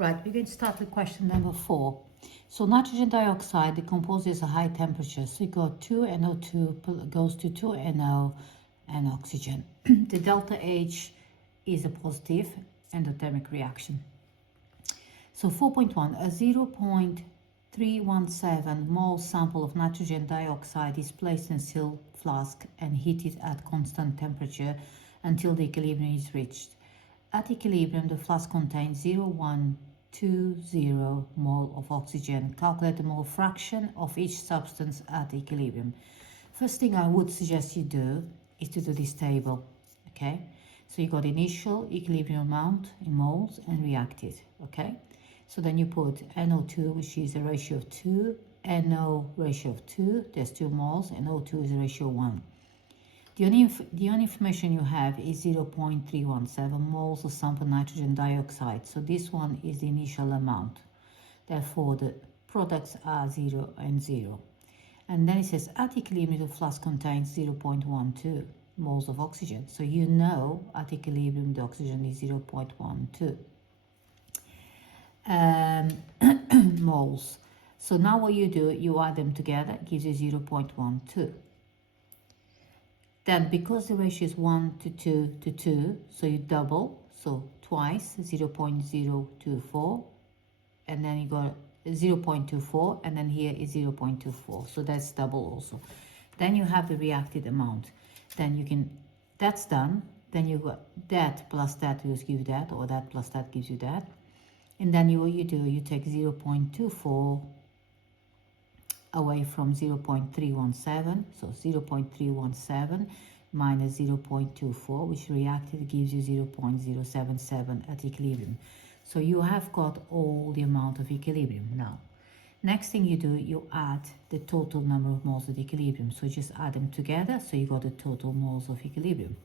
Right, we're going to start with question number 4. So nitrogen dioxide decomposes at high temperature. So you got 2NO2 goes to 2NO and oxygen. The delta H is a positive endothermic reaction. So 4.1, a 0.317 mole sample of nitrogen dioxide is placed in a sealed flask and heated at constant temperature until the equilibrium is reached. At equilibrium, the flask contains 0.120 mole of oxygen. Calculate the mole fraction of each substance at equilibrium. First thing I would suggest you do is to do this table, okay? So you got initial equilibrium amount in moles and reacted, okay? So then you put NO2, which is a ratio of 2, NO ratio of 2, there's 2 moles, and O2 is a ratio of 1. The only information you have is 0.317 moles of sample nitrogen dioxide. So this one is the initial amount. Therefore, the products are 0 and 0. And then it says at equilibrium, the flask contains 0.12 moles of oxygen. So you know at equilibrium, the oxygen is 0.12 moles. So now what you do, you add them together, it gives you 0.12. Then because the ratio is 1 to 2 to 2, so you double, so twice, 0.024, and then you got 0.24, and then here is 0.24, so that's double also. Then you have the reacted amount. Then you can, that's done, then you got that plus that will give you that, or that plus that gives you that. And then what you do, you take 0.24 away from 0.317, so 0.317 minus 0.24, which reacted gives you 0.077 at equilibrium. So you have got all the amount of equilibrium now. Next thing you do, you add the total number of moles at equilibrium. So just add them together, so you got the total moles of equilibrium.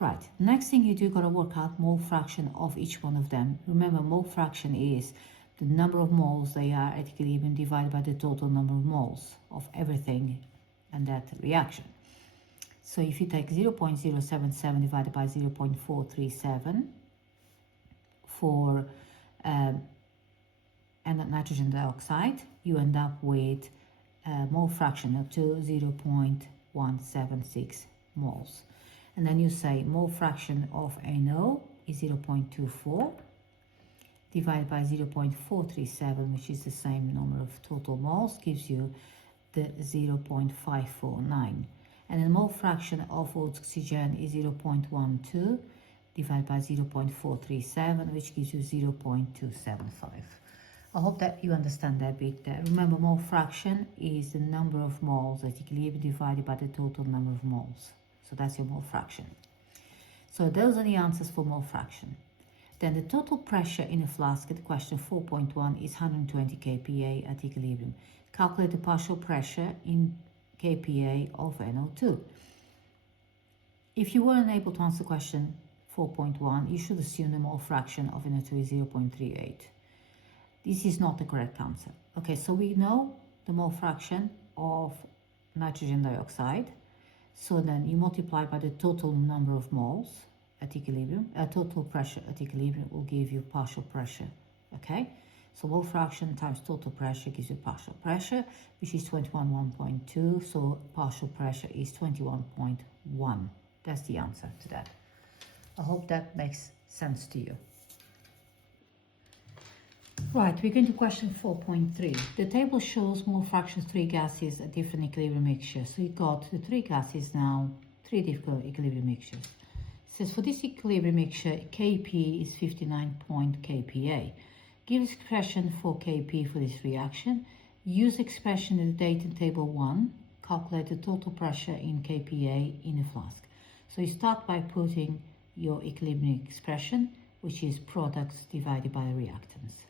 Right, next thing you do, got to work out mole fraction of each one of them. Remember, mole fraction is the number of moles they are at equilibrium divided by the total number of moles of everything and that reaction. So if you take 0.077 divided by 0.437 for and nitrogen dioxide, you end up with a mole fraction up to 0.176 moles. And then you say mole fraction of NO is 0.24 divided by 0.437, which is the same number of total moles, gives you the 0.549. And the mole fraction of oxygen is 0.12 divided by 0.437, which gives you 0.275. I hope that you understand that bit there. Remember, mole fraction is the number of moles at equilibrium divided by the total number of moles. So that's your mole fraction. So those are the answers for mole fraction. Then the total pressure in a flask at question 4.1 is 120 kPa at equilibrium. Calculate the partial pressure in kPa of NO2. If you were unable to answer question 4.1, you should assume the mole fraction of NO2 is 0.38. This is not the correct answer. Okay, so we know the mole fraction of nitrogen dioxide. So then you multiply by the total number of moles at equilibrium, total pressure at equilibrium will give you partial pressure, okay? So mole fraction times total pressure gives you partial pressure, which is 21.1.2, so partial pressure is 21.1. That's the answer to that. I hope that makes sense to you. Right, we're going to question 4.3. The table shows mole fractions 3 gases at different equilibrium mixtures. So you got the 3 gases now, 3 different equilibrium mixtures. It says for this equilibrium mixture, Kp is 59 kPa. Give expression for Kp for this reaction. Use expression in the data table 1. Calculate the total pressure in kPa in a flask. So you start by putting your equilibrium expression, which is products divided by reactants.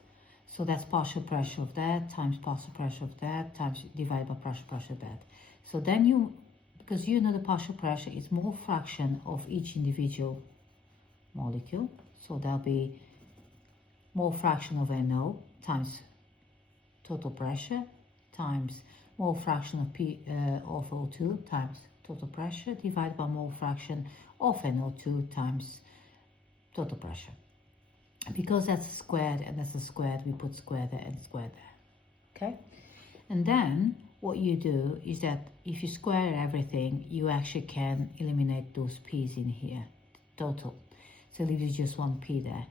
So that's partial pressure of that times partial pressure of that times divided by partial pressure of that. So then you, because you know the partial pressure is mole fraction of each individual molecule. So there'll be mole fraction of NO times total pressure times mole fraction of of O2 times total pressure divided by mole fraction of NO2 times total pressure. because that's squared and that's a squared, we put square there and square there. Okay, and then what you do is that if you square everything, you actually can eliminate those p's in here, total. So leave you just one p there.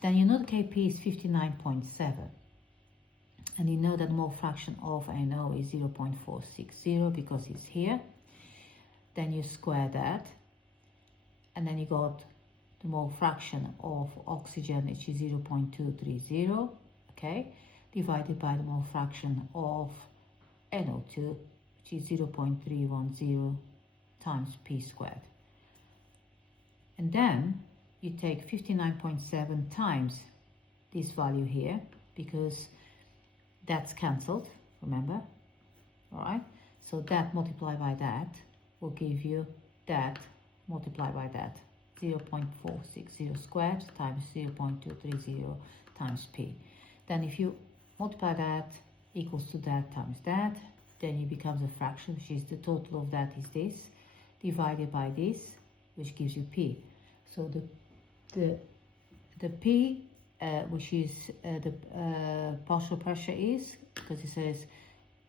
Then you know the Kp is 59.7. And you know that mole fraction of NO is 0.460 because it's here. Then you square that. And then you got the mole fraction of oxygen, which is 0.230, okay, divided by the mole fraction of NO2, which is 0.310 times P squared. And then you take 59.7 times this value here, because that's cancelled, remember, all right? So that multiplied by that will give you that multiplied by that, 0.460 squared times 0.230 times P. Then if you multiply that equals to that times that, then it becomes a fraction, which is the total of that is this, divided by this, which gives you P. So the P, which is the partial pressure is, because it says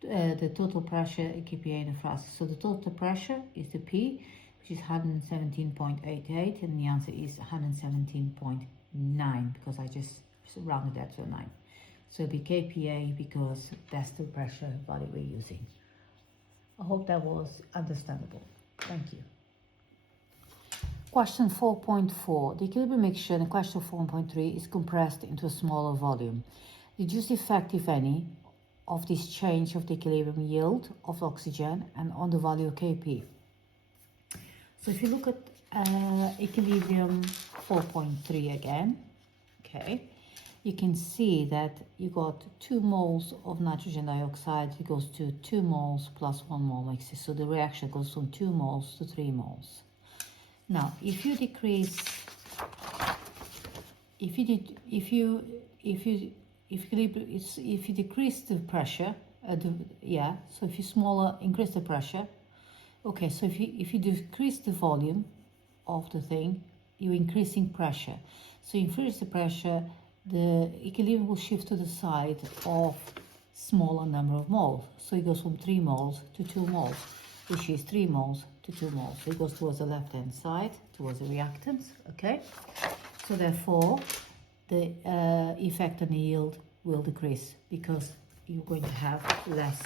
the total pressure KPA in the flask. So the total pressure is the P, which is 117.88, and the answer is 117.9, because I just rounded that to a 9. So it'll be KPA because that's the pressure value we're using. I hope that was understandable. Thank you. Question 4.4. The equilibrium mixture in question 4.3 is compressed into a smaller volume. Deduce the effect, if any, of this change of the equilibrium yield of oxygen and on the value of Kp. So if you look at equilibrium 4.3 again, okay, you can see that you got 2 moles of nitrogen dioxide. It goes to 2 moles plus 1 mole mixture. So the reaction goes from 2 moles to 3 moles. Now, if you decrease, if you decrease the pressure, so if you increase the pressure, okay, so if you decrease the volume of the thing, you're increasing pressure. So you increase the pressure, the equilibrium will shift to the side of smaller number of moles. So it goes from 3 moles to 2 moles, which is 3 moles to 2 moles. So it goes towards the left-hand side, towards the reactants, okay? So therefore, the effect on the yield will decrease because you're going to have less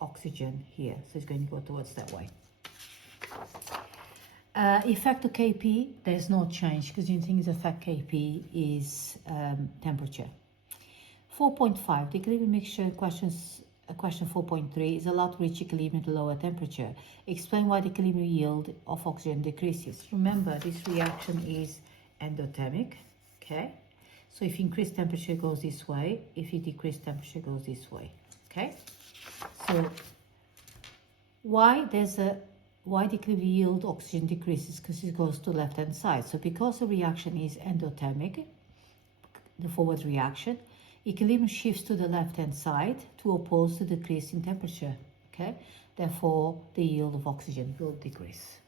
oxygen here. So it's going to go towards that way. Effect of Kp, there's no change because the only thing is effect Kp is temperature. 4.5, the equilibrium mixture question 4.3 is allowed to reach equilibrium at a lower temperature. Explain why the equilibrium yield of oxygen decreases. Remember, this reaction is endothermic, okay? So if you increase temperature, it goes this way. If you decrease temperature, it goes this way, okay? So why the equilibrium yield oxygen decreases? Because it goes to the left-hand side. So because the reaction is endothermic, the forward reaction, equilibrium shifts to the left-hand side to oppose the decrease in temperature, okay? Therefore, the yield of oxygen will decrease.